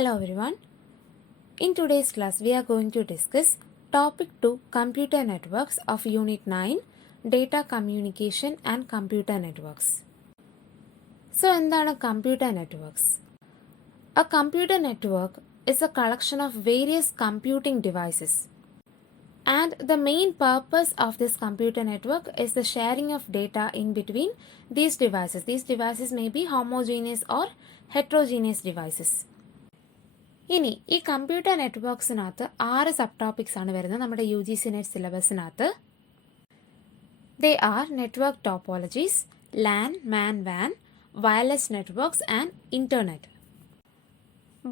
Hello everyone. In today's class we are going to discuss topic 2 computer networks of unit 9 data communication and computer networks. So എന്താണ് computer networks? A computer network is a collection of various computing devices. And the main purpose of this computer network is the sharing of data in between these devices. These devices may be homogeneous or heterogeneous devices. ഇനി ഈ computer നെറ്റ്വർക്സിനകത്ത് 6 sub topics ആണ് വരുന്നത് നമ്മുടെ UGC NET സിലബസിനകത്ത്. They are network topologies, LAN, MAN, WAN, wireless networks and internet.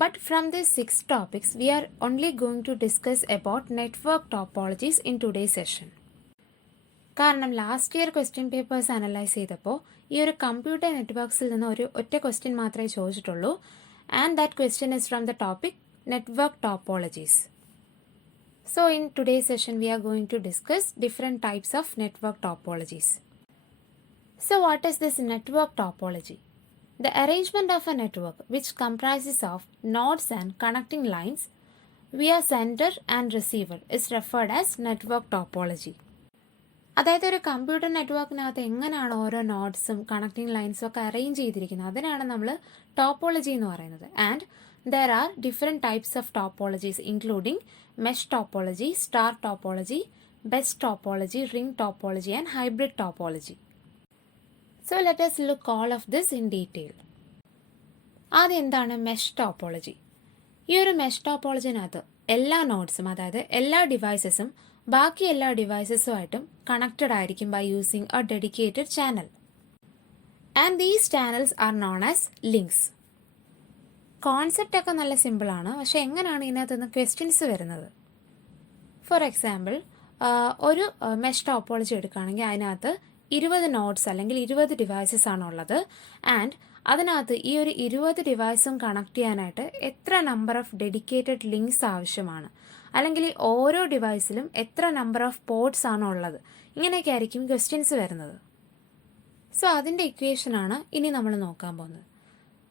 But from these 6 topics, we are only going to discuss about network topologies in today's session. കാരണം last year question papers analyse ചെയ്തപ്പോൾ ഈ ഒരു computer നെറ്റ്വർക്സിൽ നിന്ന് ഒരു ഒറ്റ question മാത്രമേ ചോദിച്ചിട്ടുള്ളൂ. And that question is from the topic network topologies. So in today's session we are going to discuss different types of network topologies. So what is this network topology? The arrangement of a network which comprises of nodes and connecting lines via sender and receiver is referred as network topology. അതായത് ഒരു computer നെറ്റ്വർക്കിനകത്ത് എങ്ങനെയാണ് ഓരോ നോട്ട്സും connecting ലൈൻസും ഒക്കെ arrange ചെയ്തിരിക്കുന്നത് അതിനാണ് നമ്മൾ topology എന്ന് പറയുന്നത്. And there are different types of topologies including mesh topology, star topology, best topology, ring topology and hybrid topology. So let us look all of this in detail. ആദ്യം എന്താണ് mesh topology? ഈ ഒരു mesh ടോപ്പോളജിനകത്ത് എല്ലാ നോട്ട്സും അതായത് എല്ലാ ഡിവൈസസും ബാക്കി എല്ലാ ഡിവൈസസുമായിട്ടും കണക്റ്റഡ് ആയിരിക്കും by using a dedicated channel. And these channels are known as links. Concept ഒക്കെ നല്ല സിമ്പിളാണ്, പക്ഷെ എങ്ങനെയാണ് ഇതിനകത്ത് നിന്ന് ക്വസ്റ്റ്യൻസ് വരുന്നത്? ഫോർ എക്സാമ്പിൾ, ഒരു മെഷ് ടോപ്പോളജി എടുക്കുകയാണെങ്കിൽ അതിനകത്ത് 20 നോട്ട്സ് അല്ലെങ്കിൽ 20 ഡിവൈസസ് ആണുള്ളത്. ആൻഡ് അതിനകത്ത് ഈ ഒരു 20 ഡിവൈസും കണക്ട് ചെയ്യാനായിട്ട് എത്ര നമ്പർ ഓഫ് ഡെഡിക്കേറ്റഡ് ലിങ്ക്സ് ആവശ്യമാണ്, അല്ലെങ്കിൽ ഈ ഓരോ ഡിവൈസിലും എത്ര നമ്പർ ഓഫ് പോർട്സ് ആണോ ഉള്ളത്, ഇങ്ങനെയൊക്കെ ആയിരിക്കും ക്വസ്റ്റ്യൻസ് വരുന്നത്. സോ അതിൻ്റെ ഇക്വേഷനാണ് ഇനി നമ്മൾ നോക്കാൻ പോകുന്നത്.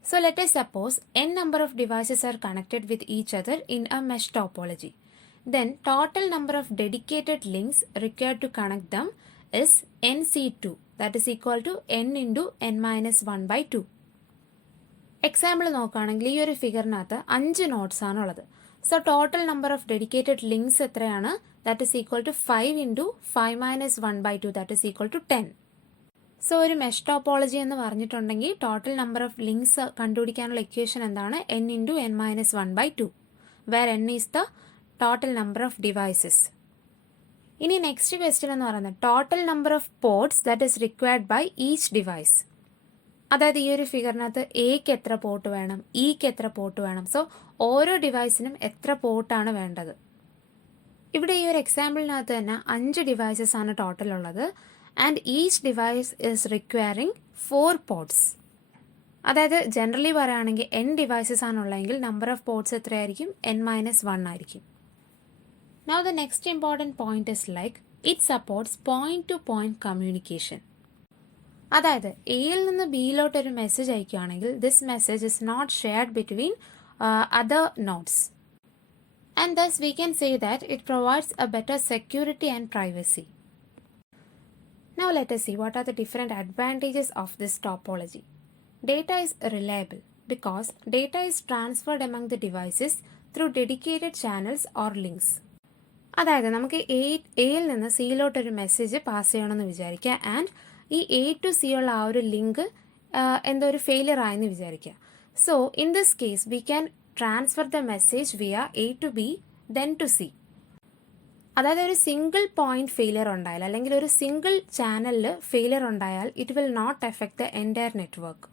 So let us suppose n number of devices are connected with each other in a mesh topology. Then total number of dedicated links required to connect them is nc2, that is equal to n into n minus 1 by 2. Example നോക്കുകയാണെങ്കിൽ ഈ ഒരു ഫിഗറിനകത്ത് 5 nodes ആണുള്ളത്. So total number of dedicated links എത്രയാണ്? That is equal to 5 into 5 minus 1 by 2, that is equal to 10. So ഒരു mesh topology എന്ന് പറഞ്ഞിട്ടുണ്ടെങ്കിൽ total number of links കണ്ടുപിടിക്കാനുള്ള ഇക്വേഷൻ എന്താണ്? n into n minus 1 by 2, where n is the total number of devices. ഇനി next question എന്ന് പറയുന്നത് total number of ports that is required by each device. അതായത് ഈ ഒരു ഫിഗറിനകത്ത് എക്ക് എത്ര പോർട്ട് വേണം, ഇക്ക് എത്ര പോർട്ട് വേണം. സോ ഓരോ ഡിവൈസിനും എത്ര പോർട്ടാണ് വേണ്ടത്. ഇവിടെ ഈ ഒരു എക്സാമ്പിളിനകത്ത് തന്നെ 5 ഡിവൈസസ് ആണ് ടോട്ടൽ ഉള്ളത്. And each device is requiring 4 ports. അതായത് ജനറലി പറയുകയാണെങ്കിൽ n ഡിവൈസസ് ആണുള്ളതെങ്കിൽ നമ്പർ ഓഫ് പോർട്സ് എത്രയായിരിക്കും? n മൈനസ് 1 ആയിരിക്കും. Now the next important point is like it supports point to point communication. അതായത് എയിൽ നിന്ന് ബിയിലോട്ട് ഒരു മെസ്സേജ് അയക്കുകയാണെങ്കിൽ this message is not shared between other nodes, and thus we can say that it provides a better security and privacy. Now let us see what are the different advantages of this topology. Data is reliable because data is transferred among the devices through dedicated channels or links. അതായത് നമുക്ക് എയിൽ നിന്ന് സിയിലോട്ട് ഒരു message pass ചെയ്യണമെന്ന് വിചാരിക്കുക. And ഈ A to C ഉള്ള ആ ഒരു ലിങ്ക് എന്തോ ഒരു ഫെയിലിയർ ആയെന്ന് വിചാരിക്കുക. So in this case we can transfer the message via A to B then to C. അതായത് ഒരു സിംഗിൾ പോയിന്റ് ഫെയിലിയർ ഉണ്ടായാൽ അല്ലെങ്കിൽ ഒരു സിംഗിൾ ചാനലിൽ ഫെയിലിയർ ഉണ്ടായാൽ it will not affect the entire network.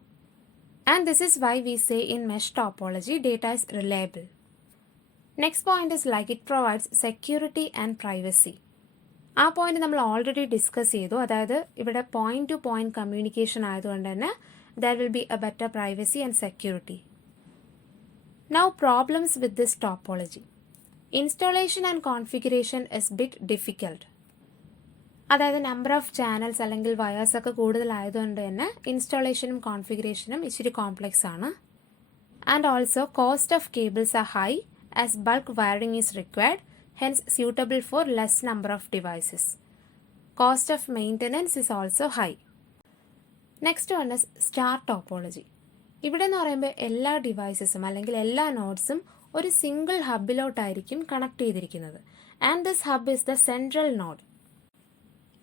And this is why we say in mesh topology data is reliable. Next point is like it provides security and privacy. ആ point നമ്മൾ already discuss ചെയ്തു. അതായത് ഇവിടെ point to point communication ആയതുകൊണ്ട് തന്നെ there will be a better privacy and security. Now problems with this topology. Installation and configuration is bit difficult. അതായത് number of channels അല്ലെങ്കിൽ wires ഒക്കെ കൂടുതലായതുകൊണ്ട് തന്നെ ഇൻസ്റ്റാളേഷനും കോൺഫിഗറേഷനും ഇച്ചിരി കോംപ്ലെക്സ് ആണ്. and also cost of cables are high as bulk wiring is required, hence suitable for less number of devices. Cost of maintenance is also high. Next one is star topology. ഇവിടെ എന്ന് പറയുമ്പോൾ എല്ലാ ഡിവൈസസും അല്ലെങ്കിൽ എല്ലാ നോഡ്സും ഒരു single ഹബിലോട്ടായിരിക്കും connect ചെയ്തിരിക്കുന്നത്. And this hub is the central node.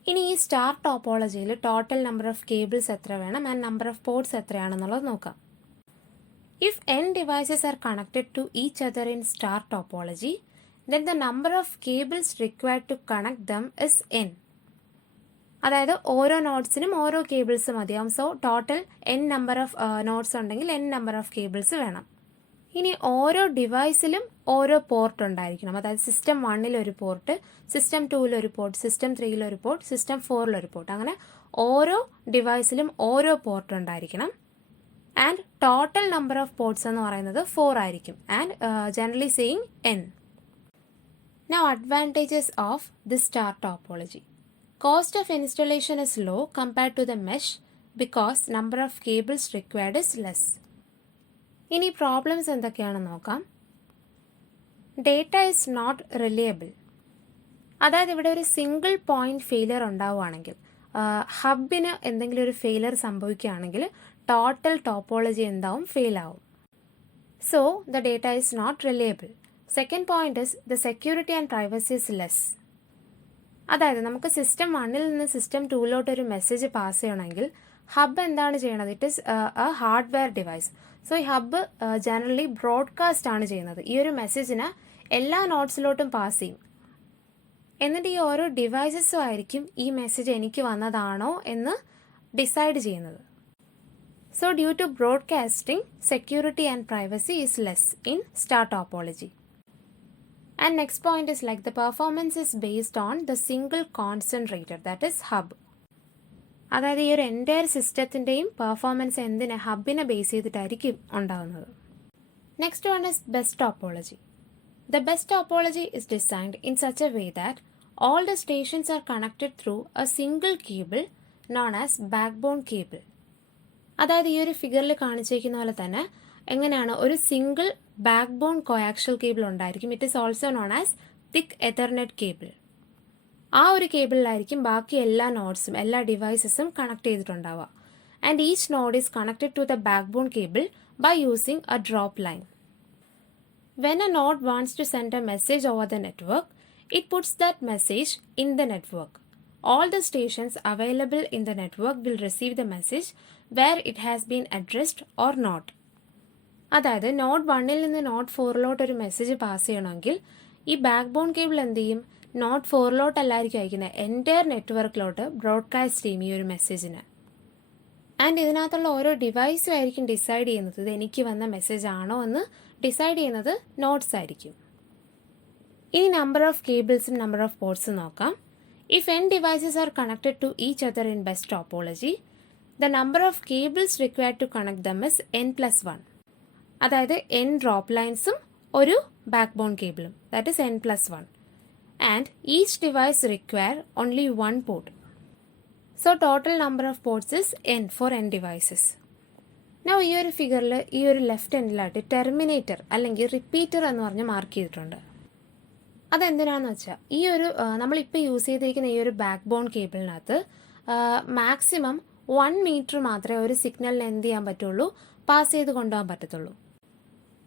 ഇനി ഈ സ്റ്റാർ ടോപ്പോളജിയിൽ ടോട്ടൽ നമ്പർ ഓഫ് കേബിൾസ് എത്ര വേണം ആൻഡ് നമ്പർ ഓഫ് പോർട്സ് എത്രയാണെന്നുള്ളത് നോക്കാം. If n devices are connected to each other in star topology, then the number of cables required to connect them is n. അതായത് ഓരോ നോഡ്സിനും ഓരോ cables മതിയാവും. So total n number of nodes ഉണ്ടെങ്കിൽ n number of cables വേണം. ഇനി ഓരോ ഡിവൈസിലും ഓരോ port ഉണ്ടായിരിക്കണം. അതായത് സിസ്റ്റം 1 ഒരു പോർട്ട്, സിസ്റ്റം 2 ഒരു പോർട്ട്, സിസ്റ്റം 3 ഒരു പോർട്ട്, സിസ്റ്റം 4 ഒരു പോർട്ട്. അങ്ങനെ ഓരോ ഡിവൈസിലും ഓരോ പോർട്ട് ഉണ്ടായിരിക്കണം. And total number of ports എന്ന് പറയുന്നത് 4 ആയിരിക്കും. And generally saying n. Now advantages of this star topology. Cost of installation is low compared to the mesh because number of cables required is less. ഇനി problems എന്തൊക്കെയാണെന്ന് നോക്കാം. Data is not reliable. അതായത് ഇവിടെ ഒരു single point failure ഉണ്ടാവുകയാണെങ്കിൽ, ഹബിന് എന്തെങ്കിലും ഒരു failure സംഭവിക്കുകയാണെങ്കിൽ ടോട്ടൽ ടോപ്പോളജി എന്താവും, ഫെയിൽ ആവും. So the data is not reliable. Second point is the security and privacy is less. അതായത് നമുക്ക് സിസ്റ്റം 1 നിന്ന് സിസ്റ്റം 2 ഒരു മെസ്സേജ് പാസ് ചെയ്യണമെങ്കിൽ ഹബ് എന്താണ് ചെയ്യണത്? It is A hardware device. So ഈ ഹബ്ബ് ജനറലി ബ്രോഡ്കാസ്റ്റ് ആണ് ചെയ്യുന്നത്. ഈ ഒരു മെസ്സേജിന് എല്ലാ നോട്ട്സിലോട്ടും പാസ് ചെയ്യും. എന്നിട്ട് ഈ ഓരോ ഡിവൈസസും ആയിരിക്കും ഈ മെസ്സേജ് എനിക്ക് വന്നതാണോ എന്ന് ഡിസൈഡ് ചെയ്യുന്നത്. So due to broadcasting, security and privacy is less in star topology. And next point is like the performance is based on the single concentrator, that is hub. അതായത് ഈ ഒരു എൻറ്റയർ സിസ്റ്റത്തിൻ്റെയും പെർഫോമൻസ് എന്തിനെ, ഹബിനെ base ചെയ്തിട്ടായിരിക്കും ഉണ്ടാകുന്നത്. Next one is best topology. The best topology is designed in such a way that all the stations are connected through a single cable known as backbone cable. അതായത് ഈ ഒരു ഫിഗറിൽ കാണിച്ചിരിക്കുന്ന പോലെ തന്നെ എങ്ങനെയാണ് ഒരു single backbone coaxial cable ഉണ്ടായിരിക്കും. It is also known as thick Ethernet cable. ആ ഒരു കേബിളിലായിരിക്കും ബാക്കി എല്ലാ നോഡ്സും എല്ലാ ഡിവൈസസും കണക്ട് ചെയ്തിട്ടുണ്ടാവുക. And each node is connected to the backbone cable by using a drop line. When a node wants to send a message over the network, it puts that message in the network. All the stations available in the network will receive the message where it has been addressed or not. അതായത് node 1 നിന്ന് node 4 ഒരു message pass ചെയ്യണമെങ്കിൽ ഈ back bone cable എന്ത് ചെയ്യും, node 4 അല്ലായിരിക്കും അയക്കുന്നത്, entire നെറ്റ്വർക്കിലോട്ട് broadcast ചെയ്യും ഈ ഒരു മെസ്സേജിന്. ആൻഡ് ഇതിനകത്തുള്ള ഓരോ ഡിവൈസും ആയിരിക്കും ഡിസൈഡ് ചെയ്യുന്നത് ഇത് എനിക്ക് വന്ന മെസ്സേജ് ആണോ എന്ന് ഡിസൈഡ് ചെയ്യുന്നത് നോഡ്സ് ആയിരിക്കും. ഇനി നമ്പർ ഓഫ് കേബിൾസും നമ്പർ ഓഫ് പോർട്സും നോക്കാം. If n devices are connected to each other in best topology, the number of cables required to connect them is n+1. അതായത് n ഡ്രോപ്പ് ലൈൻസും ഒരു ബാക്ക് ബോൺ കേബിളും, that is n+1. And each device require only 1 port. So total number of ports is n for n devices. Now ഈ ഒരു ഫിഗറിൽ ഈ ഒരു left എൻഡിലായിട്ട് ടെർമിനേറ്റർ അല്ലെങ്കിൽ റിപ്പീറ്റർ എന്ന് പറഞ്ഞ് മാർക്ക് ചെയ്തിട്ടുണ്ട്. അതെന്തിനാന്ന് വെച്ചാൽ ഈ ഒരു നമ്മളിപ്പോൾ യൂസ് ചെയ്തിരിക്കുന്ന ഈ ഒരു ബാക്ക് ബോൺ കേബിളിനകത്ത് മാക്സിമം 1 മീറ്റർ മാത്രമേ ഒരു സിഗ്നലിന് എന്ത് ചെയ്യാൻ പറ്റുള്ളൂ, പാസ് ചെയ്ത് കൊണ്ടുപോകാൻ പറ്റത്തുള്ളൂ.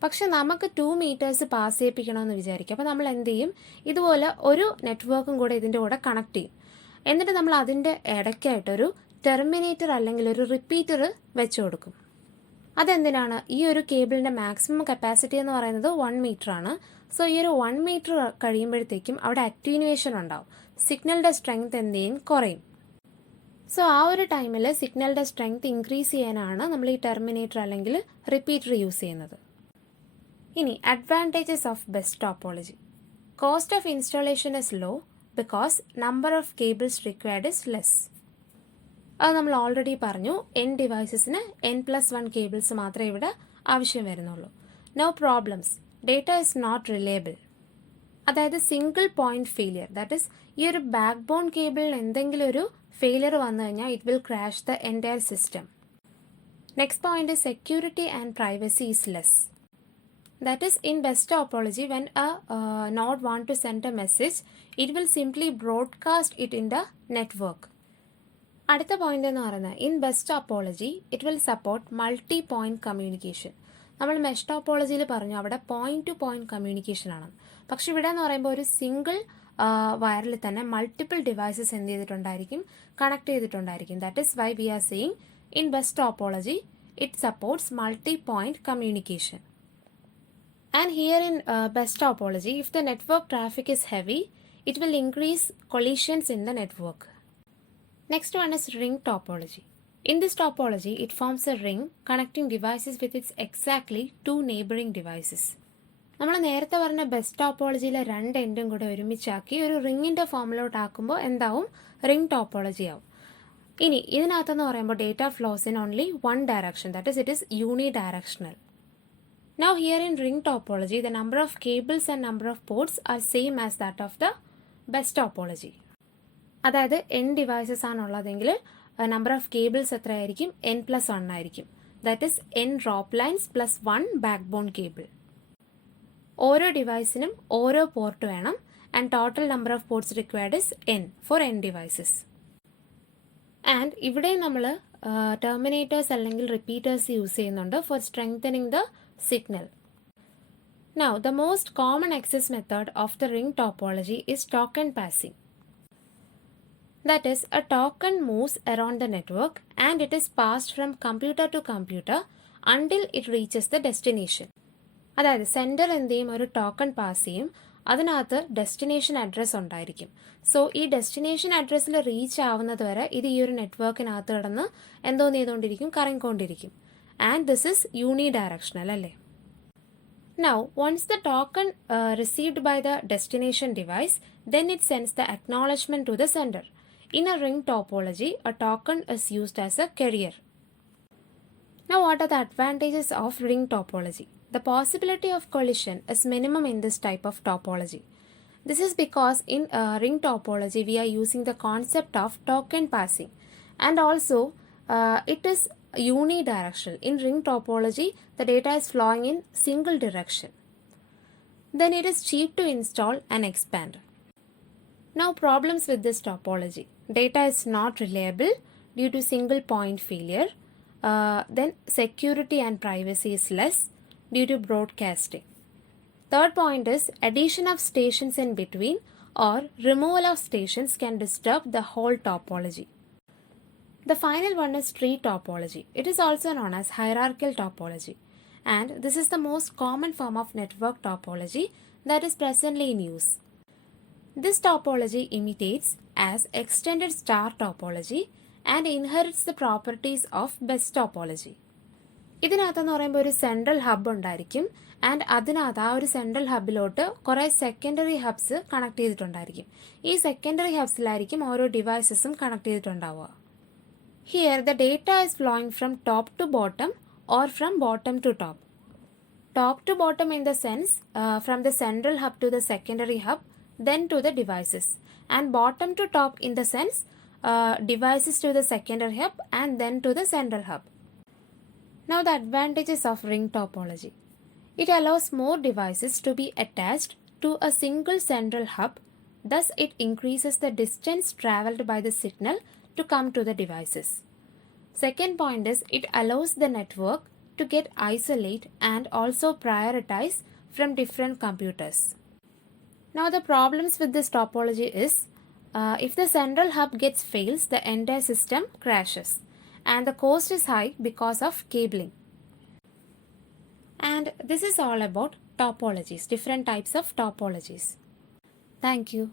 പക്ഷെ നമുക്ക് 2 മീറ്റേഴ്സ് പാസ് ചെയ്യിപ്പിക്കണമെന്ന് വിചാരിക്കും. അപ്പോൾ നമ്മൾ എന്ത് ചെയ്യും, ഇതുപോലെ ഒരു നെറ്റ്വർക്കും കൂടെ ഇതിൻ്റെ കൂടെ കണക്ട് ചെയ്യും. എന്നിട്ട് നമ്മൾ അതിൻ്റെ ഇടയ്ക്കായിട്ടൊരു ടെർമിനേറ്റർ അല്ലെങ്കിൽ ഒരു റിപ്പീറ്റർ വെച്ച് കൊടുക്കും. അതെന്തിനാണ്, ഈ ഒരു കേബിളിൻ്റെ മാക്സിമം കപ്പാസിറ്റി എന്ന് പറയുന്നത് 1 മീറ്റർ ആണ്. സോ ഈ ഒരു 1 മീറ്റർ കഴിയുമ്പോഴത്തേക്കും അവിടെ അറ്റ്യൂനുവേഷൻ ഉണ്ടാവും, സിഗ്നലിൻ്റെ സ്ട്രെങ്ത് എന്ത് ചെയ്യും, കുറയും. സോ ആ ഒരു ടൈമിൽ സിഗ്നലിൻ്റെ സ്ട്രെങ്ത് ഇൻക്രീസ് ചെയ്യാനാണ് നമ്മൾ ഈ ടെർമിനേറ്റർ അല്ലെങ്കിൽ റിപ്പീറ്റർ യൂസ് ചെയ്യുന്നത്. ഇനി advantages of best topology. Cost of installation is low because number of cables required is less. അത് നമ്മൾ ഓൾറെഡി പറഞ്ഞു, n ഡിവൈസസിന് n+1 കേബിൾസ് മാത്രമേ ഇവിടെ ആവശ്യം വരുന്നുള്ളൂ. No problems, data is not reliable. അതായത് single point failure, that is ഈ ഒരു ബാക്ക് ബോൺ കേബിളിന് എന്തെങ്കിലും ഒരു ഫെയിലിയർ വന്നു കഴിഞ്ഞാൽ it will crash the entire system. Next point security and privacy is less. That is, in best topology, when a node want to send a message, it will simply broadcast it in the network. അടുത്ത point എന്ന് പറയുന്നത് in best topology it will support multi point communication. നമ്മൾ mesh ടോപ്പോളജിയിൽ പറഞ്ഞു അവിടെ point to point communication ആണ്. പക്ഷെ ഇവിടെ എന്ന് പറയുമ്പോൾ ഒരു സിംഗിൾ വയറിൽ തന്നെ മൾട്ടിപ്പിൾ ഡിവൈസസ് എന്ത് ചെയ്തിട്ടുണ്ടായിരിക്കും, കണക്ട് ചെയ്തിട്ടുണ്ടായിരിക്കും. That is why we are saying in best topology it supports multi point communication. And here in best topology, if the network traffic is heavy, it will increase collisions in the network. Next one is ring topology. In this topology, it forms a ring connecting devices with its exactly two neighboring devices. നമ്മൾ നേരത്തെ പറഞ്ഞ best ടോപ്പോളജിയിലെ രണ്ട് എൻഡും കൂടെ ഒരുമിച്ചാക്കി ഒരു റിങ്ങിൻ്റെ ഫോമിലോട്ട് ആക്കുമ്പോൾ എന്താവും, ring topology ആവും. ഇനി ഇതിനകത്തെന്ന് പറയുമ്പോൾ data flows in only one direction, that is it is unidirectional. Now here in ring topology, the number of cables and number of ports are same as that of the best topology. അതായത് n devices ആണുള്ളതെങ്കിൽ number of cables എത്രയായിരിക്കും, n+1 ആയിരിക്കും. That is n drop lines plus 1 backbone cable. ഓരോ ഡിവൈസിനും ഓരോ port വേണം and total number of ports required is n for n devices. And ഇവിടെ നമ്മൾ ടെർമിനേറ്റേഴ്സ് അല്ലെങ്കിൽ റിപ്പീറ്റേഴ്സ് യൂസ് ചെയ്യുന്നുണ്ട് for strengthening the signal. Now, the most common access method of the ring topology is token passing. That is, a token moves around the network and it is passed from computer to computer until it reaches the destination. അതായത് sender എന്ത് ചെയ്യും, ഒരു token pass ചെയ്യും, അതിനകത്ത് destination address ഉണ്ടായിരിക്കും. So ഈ destination അഡ്രസ്സിൽ reach ആവുന്നത് വരെ ഇത് ഈ ഒരു നെറ്റ്വർക്കിനകത്ത് കിടന്ന് എന്തോന്ന് ചെയ്തുകൊണ്ടിരിക്കും, കറങ്ങിക്കൊണ്ടിരിക്കും. And this is unidirectional അല്ലേ. Now, once the token received by the destination device, then it sends the acknowledgement to the sender. In a ring topology, a token is used as a carrier. Now, what are the advantages of ring topology? The possibility of collision is minimum in this type of topology. This is because in ring topology, we are using the concept of token passing, and also it is unidirectional. In ring topology, the data is flowing in single direction. Then it is cheap to install and expand. Now, problems with this topology. Data is not reliable due to single point failure. Then security and privacy is less due to broadcasting. Third point is addition of stations in between or removal of stations can disturb the whole topology. The final one is tree topology. It is also known as hierarchical topology, and this is the most common form of network topology that is presently in use. This topology imitates as extended star topology and inherits the properties of best topology. ഇതിനകത്തെന്ന് പറയുമ്പോൾ ഒരു central hub ഉണ്ടായിരിക്കും and അതിനകത്ത് ആ ഒരു central ഹബിലോട്ട് കുറേ secondary hubs connect ചെയ്തിട്ടുണ്ടായിരിക്കും. ഈ secondary ഹബ്സിലായിരിക്കും ഓരോ ഡിവൈസസും connect ചെയ്തിട്ടുണ്ടാവുക. Here the data is flowing from top to bottom or from bottom to top. Top to bottom in the sense from the central hub to the secondary hub, then to the devices, and bottom to top in the sense devices to the secondary hub and then to the central hub. Now the advantages of ring topology. It allows more devices to be attached to a single central hub, thus it increases the distance traveled by the signal to come to the devices. Second point is it allows the network to get isolate and also prioritize from different computers. Now the problems with this topology is if the central hub gets fails, the entire system crashes and the cost is high because of cabling. And this is all about topologies, different types of topologies. Thank you.